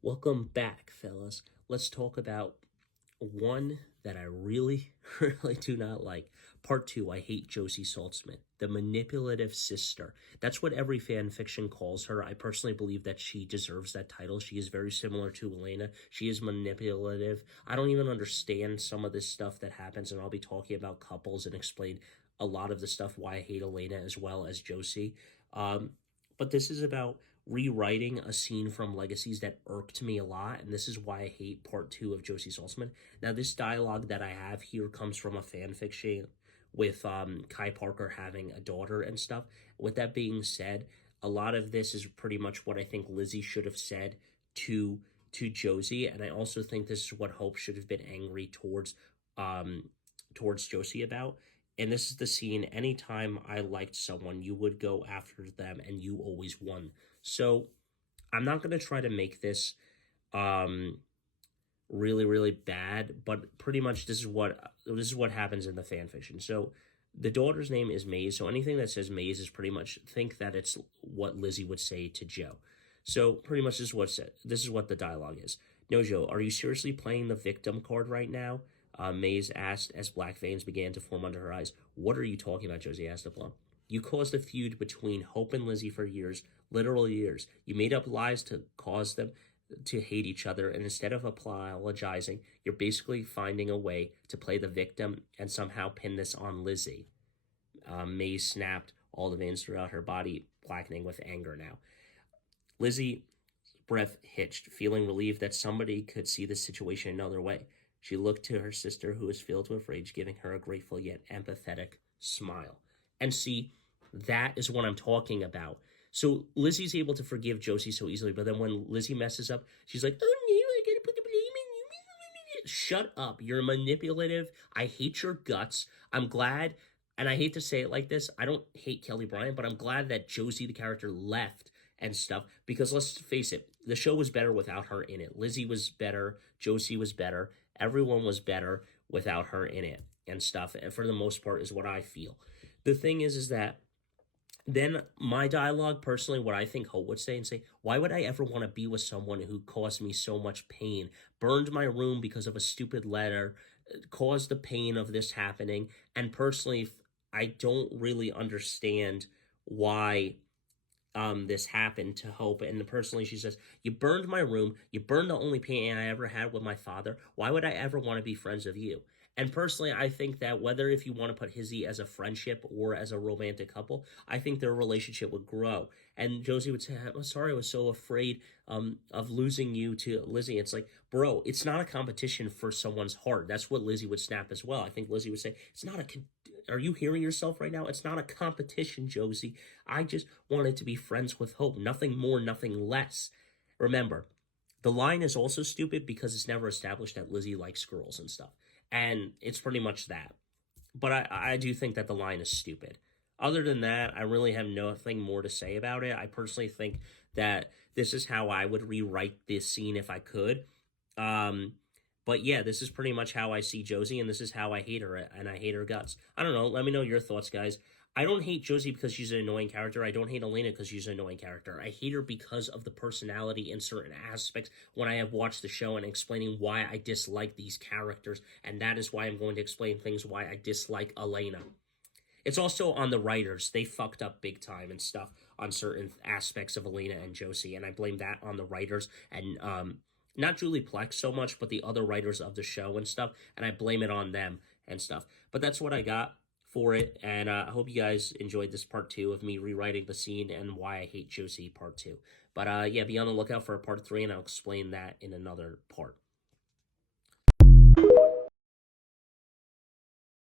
Welcome back, fellas. Let's talk about one that I really, really do not like. Part two, I hate Josie Saltzman, the manipulative sister. That's what every fan fiction calls her. I personally believe that she deserves that title. She is very similar to Elena. She is manipulative. I don't even understand some of this stuff that happens, and I'll be talking about couples and explain a lot of the stuff why I hate Elena as well as Josie. But this is about rewriting a scene from Legacies that irked me a lot, and this is why I hate part two of Josie Saltzman. Now, this dialogue that I have here comes from a fan fiction with Kai Parker having a daughter and stuff. With that being said, a lot of this is pretty much what I think Lizzie should have said to Josie, and I also think this is what Hope should have been angry towards Josie about. And this is the scene, anytime I liked someone, you would go after them and you always won. So I'm not going to try to make this really, really bad, but pretty much this is what happens in the fan fiction. So the daughter's name is Maze, so anything that says Maze is pretty much think that it's what Lizzie would say to Joe. So pretty much this is what the dialogue is. No, Joe, are you seriously playing the victim card right now? Maze asked as black veins began to form under her eyes. What are you talking about, Josie asked Plum. You caused a feud between Hope and Lizzie for years, literal years. You made up lies to cause them to hate each other, and instead of apologizing, you're basically finding a way to play the victim and somehow pin this on Lizzie. Maze snapped, all the veins throughout her body blackening with anger now. Lizzie's breath hitched, feeling relieved that somebody could see the situation another way. She looked to her sister, who was filled with rage, giving her a grateful yet empathetic smile. And see, that is what I'm talking about. So Lizzie's able to forgive Josie so easily, but then when Lizzie messes up, she's like, oh no, I gotta put the blame on you. Shut up. You're manipulative. I hate your guts. I'm glad, and I hate to say it like this, I don't hate Kelly Bryant, but I'm glad that Josie, the character, left and stuff, because let's face it, the show was better without her in it. Lizzie was better, Josie was better, everyone was better without her in it and stuff, and for the most part is what I feel. The thing is that then my dialogue, personally, what I think Hope would say and say, why would I ever want to be with someone who caused me so much pain, burned my room because of a stupid letter, caused the pain of this happening, and personally, I don't really understand why this happened to Hope. And personally, she says, you burned my room. You burned the only pain I ever had with my father. Why would I ever want to be friends with you? And personally, I think that whether if you want to put Hizzy as a friendship or as a romantic couple, I think their relationship would grow. And Josie would say, I'm sorry, I was so afraid of losing you to Lizzie. It's like, bro, it's not a competition for someone's heart. That's what Lizzie would snap as well. I think Lizzie would say, it's not are you hearing yourself right now? It's not a competition, Josie. I just wanted to be friends with Hope. Nothing more, nothing less. Remember, the line is also stupid because it's never established that Lizzie likes girls and stuff. And it's pretty much that. But I do think that the line is stupid. Other than that, I really have nothing more to say about it. I personally think that this is how I would rewrite this scene if I could. But yeah, this is pretty much how I see Josie, and this is how I hate her, and I hate her guts. I don't know. Let me know your thoughts, guys. I don't hate Josie because she's an annoying character. I don't hate Elena because she's an annoying character. I hate her because of the personality in certain aspects when I have watched the show and explaining why I dislike these characters, and that is why I'm going to explain things why I dislike Elena. It's also on the writers. They fucked up big time and stuff on certain aspects of Elena and Josie, and I blame that on the writers and not Julie Plex so much, but the other writers of the show and stuff, and I blame it on them and stuff. But that's what I got for it, and I hope you guys enjoyed this part two of me rewriting the scene and why I hate Josie part two. But yeah, be on the lookout for part three, and I'll explain that in another part.